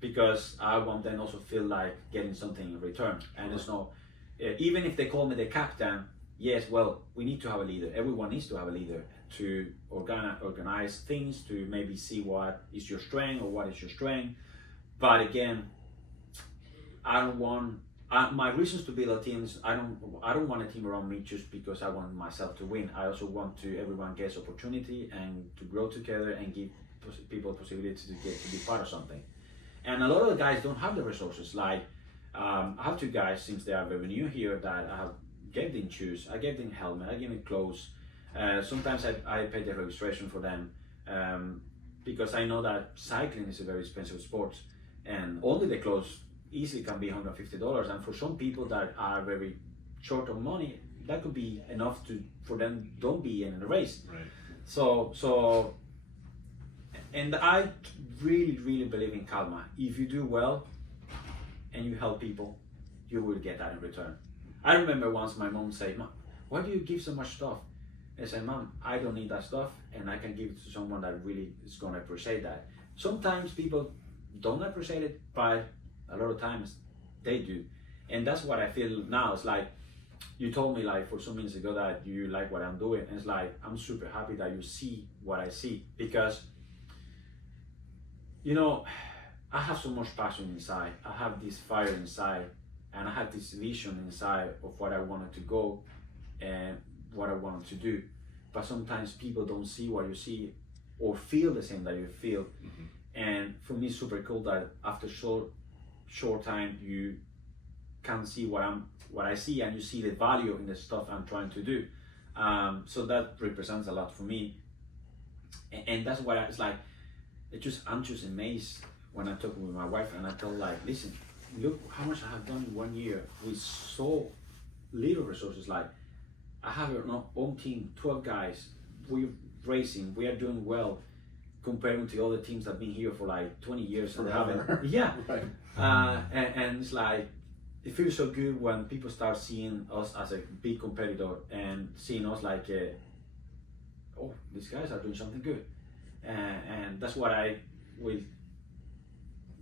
because I want them also feel like getting something in return. And there's no, even if they call me the captain, yes, well, we need to have a leader. Everyone needs to have a leader to organize things, to maybe see what is your strength or what is your strength. But again, I don't want my reasons to build a team is I don't want a team around me just because I want myself to win. I also want to everyone gets opportunity and to grow together and give people possibility to get to be part of something. And a lot of the guys don't have the resources. Like I have two guys since they are very new here that I have gave them shoes, I gave them helmet, I gave them clothes. Sometimes I pay the registration for them because I know that cycling is a very expensive sport, and only the clothes easily can be $150. And for some people that are very short of money, that could be enough for them don't be in a race. Right. So, and I really believe in karma. If you do well and you help people, you will get that in return. I remember once my mom said, "Mom, why do you give so much stuff?" I said, "Mom, I don't need that stuff, and I can give it to someone that really is gonna appreciate that." Sometimes people don't appreciate it, but a lot of times they do. And that's what I feel now. It's like, you told me like for some minutes ago that you like what I'm doing. And it's like, I'm super happy that you see what I see, because, you know, I have so much passion inside. I have this fire inside, and I have this vision inside of what I wanted to go and what I wanted to do. But sometimes people don't see what you see or feel the same that you feel. Mm-hmm. And for me, it's super cool that after short time you can see what I see, and you see the value in the stuff I'm trying to do. So that represents a lot for me, and that's why it's like I'm just amazed when I talk with my wife and I tell like, listen, look how much I have done in 1 year with so little resources. Like I have our own team, 12 guys, we're racing, we are doing well comparing to other teams that have been here for like 20 years and haven't. Yeah. Right. And it's like, it feels so good when people start seeing us as a big competitor and seeing us like, oh, these guys are doing something good. And that's what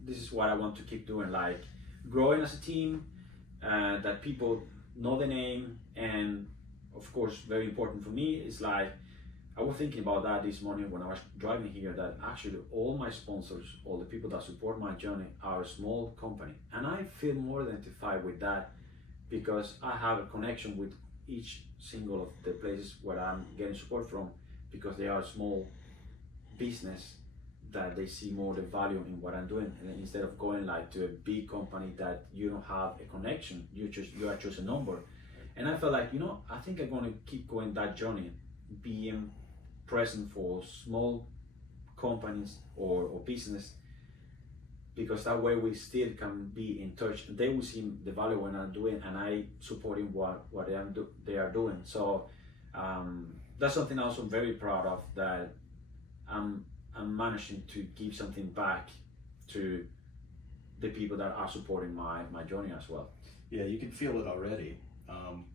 this is what I want to keep doing, like growing as a team, that people know the name. And of course, very important for me is like, I was thinking about that this morning when I was driving here, that actually all my sponsors, all the people that support my journey are a small company. And I feel more identified with that because I have a connection with each single of the places where I'm getting support from, because they are a small business that they see more the value in what I'm doing. And instead of going like to a big company that you don't have a connection, you are just a number. And I felt like, I think I'm going to keep going that journey, being present for small companies or business, because that way we still can be in touch. They will see the value when I'm doing, and I supporting what they are doing. So that's something I'm also very proud of, that I'm managing to give something back to the people that are supporting my journey as well. Yeah, you can feel it already.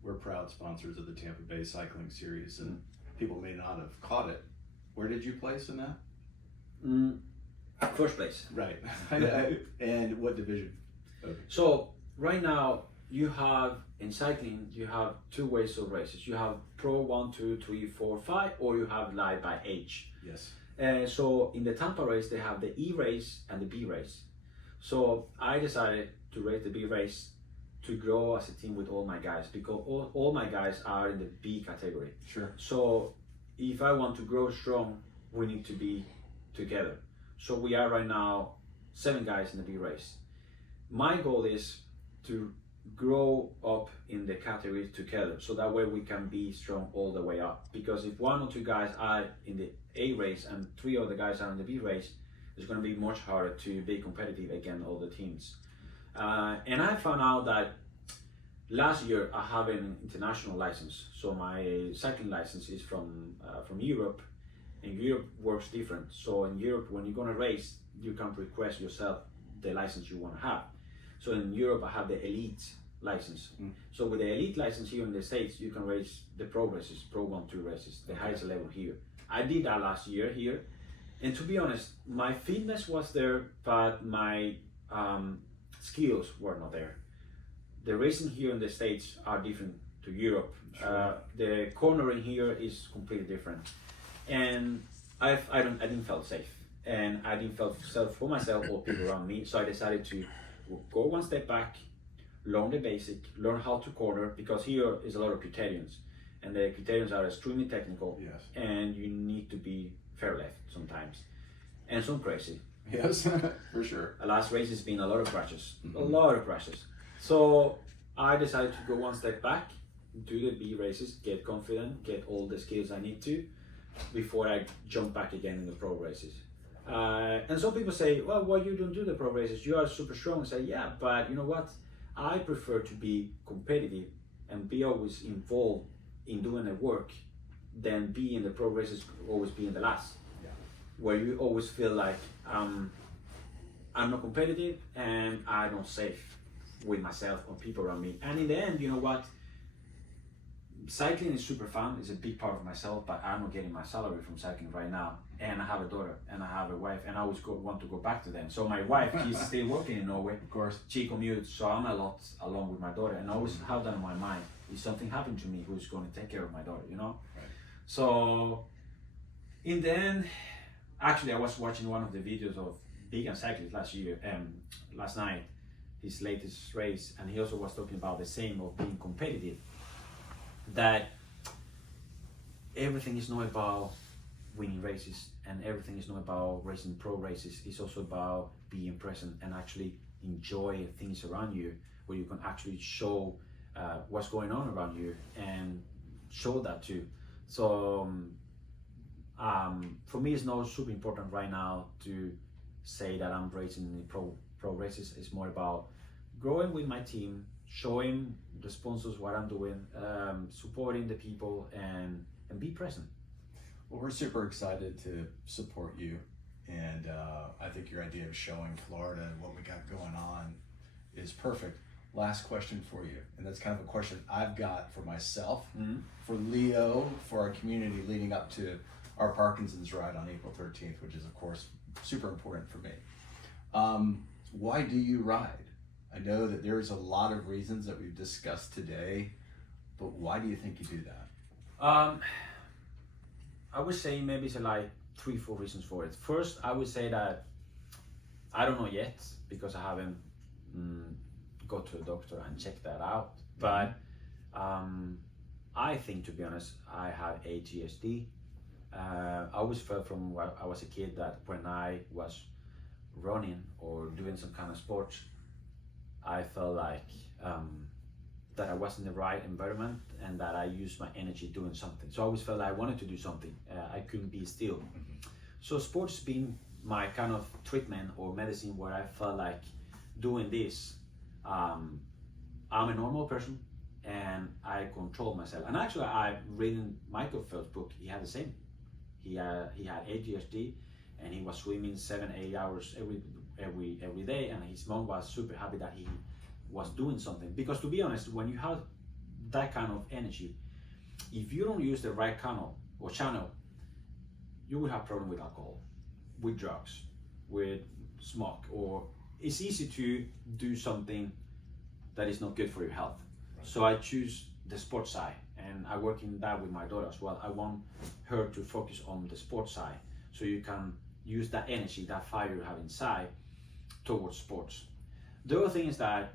We're proud sponsors of the Tampa Bay Cycling Series, and people may not have caught it. Where did you place in that? First place. Right. And what division? Okay. So right now you have in cycling, you have two ways of races. You have Pro 1, 2, 3, 4, 5, or you have like by age. Yes. So in the Tampa race, they have the E race and the B race. So I decided to race the B race to grow as a team with all my guys, because all my guys are in the B category. Sure. So if I want to grow strong, we need to be together. So we are right now 7 guys in the B race. My goal is to grow up in the categories together, so that way we can be strong all the way up. Because if 1 or 2 guys are in the A race and 3 other guys are in the B race, it's going to be much harder to be competitive against all the teams. And I found out that last year I have an international license. So my cycling license is from Europe, and Europe works different. So in Europe, when you're going to race, you can request yourself the license you want to have. So in Europe, I have the elite license. So with the elite license here in the States, you can race the pro races, Pro 1, 2 races, the highest level here. I did that last year here. And to be honest, my fitness was there, but my skills were not there. The racing here in the States are different to Europe. Sure. The cornering here is completely different. And I didn't feel safe. And I didn't feel safe for myself or people around me. So I decided to go one step back, learn the basic, learn how to corner, because here is a lot of criterions, and the criterions are extremely technical. Yes. And you need to be fair left sometimes, and some crazy. Yes, for sure. The last race has been a lot of crashes, Mm-hmm. a lot of crashes. So I decided to go one step back, do the B races, get confident, get all the skills I need to, before I jump back again in the pro races. And some people say, well, why you don't do the pro races? You are super strong. I say, yeah, but you know what? I prefer to be competitive and be always involved in doing the work than be in the pro races, always be in the last. Yeah. Where you always feel like I'm not competitive and I'm not safe with myself or people around me. And in the end, you know what? Cycling is super fun. It's a big part of myself, but I'm not getting my salary from cycling right now. And I have a daughter and I have a wife, and I always want to go back to them. So my wife, she's still working in Norway. Of course. She commutes, so I'm a lot alone with my daughter, and I always have that in my mind. If something happened to me, who's going to take care of my daughter, you know? Right. So in the end, actually, I was watching one of the videos of Vegan Cyclist last night, his latest race, and he also was talking about the same of being competitive. That everything is not about winning races, and everything is not about racing pro races. It's also about being present and actually enjoy things around you, where you can actually show what's going on around you and show that too. So for me, it's not super important right now to say that I'm racing in pro races. It's more about growing with my team, showing the sponsors what I'm doing, supporting the people, and be present. Well, we're super excited to support you, and I think your idea of showing Florida and what we got going on is perfect. Last question for you, and that's kind of a question I've got for myself, for Leo, for our community leading up to our Parkinson's ride on April 13th, which is of course super important for me. Why do you ride? I know that there's a lot of reasons that we've discussed today, but why do you think you do that? I would say maybe it's like 3-4 reasons for it. First, I would say that I don't know yet, because I haven't go to a doctor and check that out. But I think, to be honest, I have ADHD. I always felt from when I was a kid that when I was running or doing some kind of sport, I felt like that I was in the right environment and that I used my energy doing something. So I always felt like I wanted to do something. I couldn't be still. So sports being my kind of treatment or medicine, where I felt like doing this, I'm a normal person and I control myself. And actually, I've reading Michael Phelps' book. He had the same. He had ADHD, and he was swimming 7-8 hours every day, and his mom was super happy that he was doing something. Because to be honest, when you have that kind of energy, if you don't use the right channel, you will have problem with alcohol, with drugs, with smoke, or it's easy to do something that is not good for your health. Right. So I choose the sports side, and I work in that with my daughter as well. I want her to focus on the sports side, so you can use that energy, that fire you have inside, towards sports. The other thing is that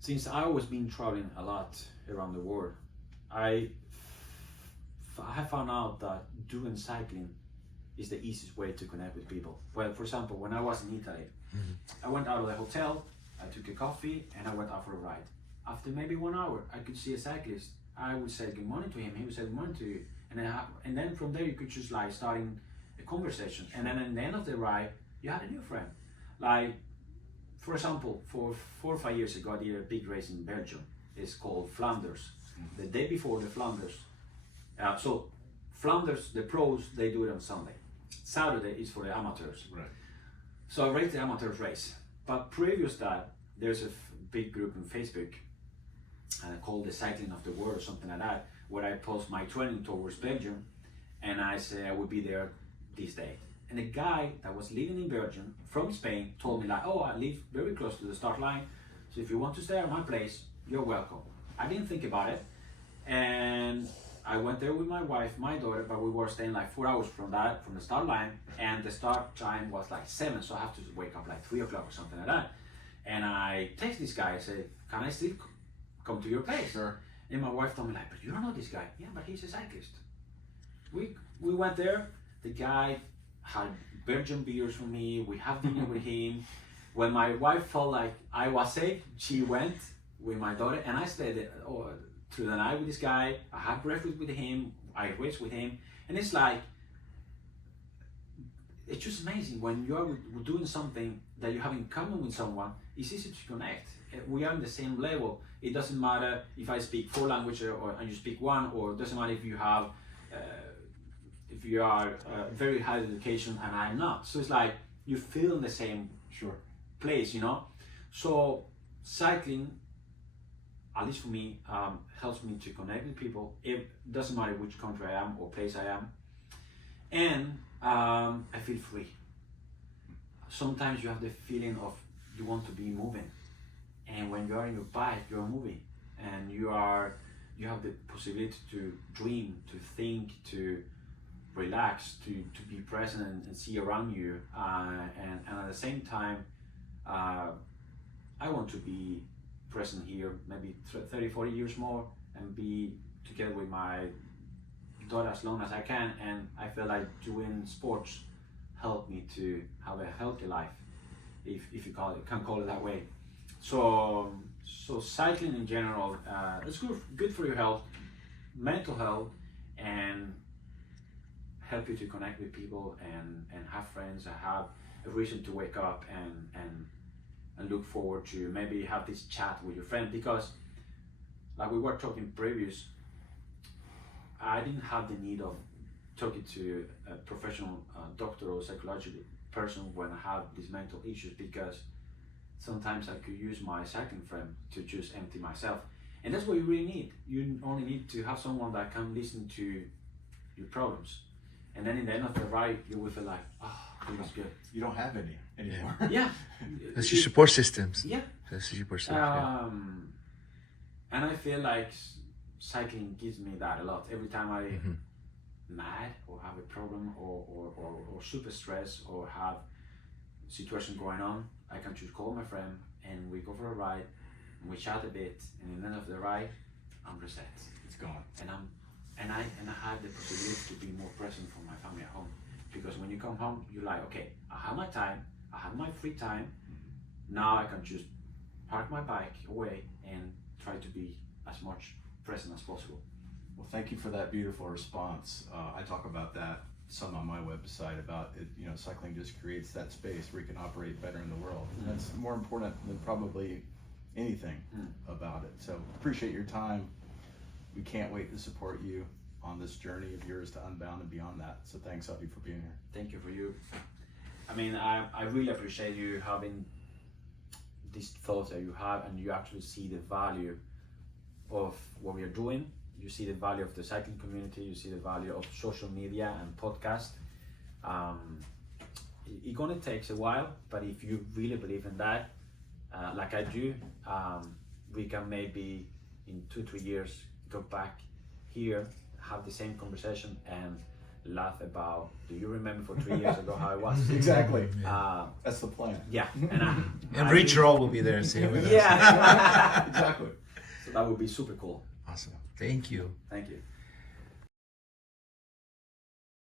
since I always been traveling a lot around the world, I found out that doing cycling is the easiest way to connect with people. Well, for example, when I was in Italy, I went out of the hotel, I took a coffee, and I went out for a ride. After maybe 1 hour, I could see a cyclist. I would say good morning to him, he would say good morning to you. And then from there you could just like starting a conversation. And then at the end of the ride, you had a new friend. Like, for example, for 4 or 5 years ago, I did a big race in Belgium. It's called Flanders. The day before the Flanders, so Flanders, the pros, they do it on Sunday. Saturday is for the amateurs. Right. So I raced the amateurs race. But previous to that, there's a big group on Facebook called the Cycling of the World or something like that, where I post my training towards Belgium, and I say I will be there this day. And the guy that was living in Belgium from Spain told me like, oh, I live very close to the start line, so if you want to stay at my place, you're welcome. I didn't think about it, and I went there with my wife, my daughter, but we were staying like 4 hours from the start line, and the start time was like 7, so I have to wake up like 3 o'clock or something like that. And I text this guy, I said, can I still come to your place? Sure. And my wife told me like, but you don't know this guy. Yeah, but he's a cyclist. We went there, the guy had Belgian beers for me, we have dinner with him. When my wife felt like I was safe, she went with my daughter, and I stayed through the night with this guy. I had breakfast with him, I raced with him, and it's like, it's just amazing when you're doing something that you have in common with someone. It's easy to connect. We are on the same level. It doesn't matter if I speak 4 languages and you speak 1, or it doesn't matter if you have, if you are very high education and I'm not. So it's like you feel in the same place, you know. So cycling, at least for me, helps me to connect with people. It doesn't matter which country I am or place I am, and I feel free. Sometimes you have the feeling of you want to be moving, and when you are in your bike, you are moving, and you have the possibility to dream, to think, to relax, to be present and see around you, and at the same time, I want to be present here maybe 30-40 years more and be together with my daughter as long as I can, and I feel like doing sports helped me to have a healthy life, if you can call it that way. So cycling in general, it's good for your health, mental health, and help you to connect with people and have friends and have a reason to wake up and look forward to maybe have this chat with your friend. Because like we were talking previous, I didn't have the need of talking to a professional doctor or psychological person when I have these mental issues, because sometimes I could use my cycling friend to just empty myself. And that's what you really need. You only need to have someone that can listen to your problems. And then in the end of the ride, you will feel like, oh, it was good. You don't have any anymore. Yeah. That's your support systems. Yeah. That's your support systems. And I feel like cycling gives me that a lot. Every time I'm mad or have a problem or super stressed or have a situation going on, I can just call my friend and we go for a ride and we chat a bit, and in the end of the ride, I'm reset. It's gone. And I have the possibility to be more present for my family at home. Because when you come home, you're like, okay, I have my time, I have my free time. Now I can just park my bike away and try to be as much present as possible. Well, thank you for that beautiful response. I talk about that some on my website about it. You know, cycling just creates that space where you can operate better in the world. And that's more important than probably anything about it. So appreciate your time. We can't wait to support you on this journey of yours to Unbound and beyond that. So thanks, Oty, for being here. Thank you for you. I mean, I really appreciate you having these thoughts that you have, and you actually see the value of what we are doing. You see the value of the cycling community. You see the value of social media and podcast. It's gonna take a while, but if you really believe in that, like I do, we can maybe in 2-3 years go back here, have the same conversation, and laugh about, do you remember for 3 years ago how it was? Exactly. That's the plan. Yeah. And Rich Roll will be there and say with us. Yeah. Exactly. So that would be super cool. Awesome. Thank you. Thank you.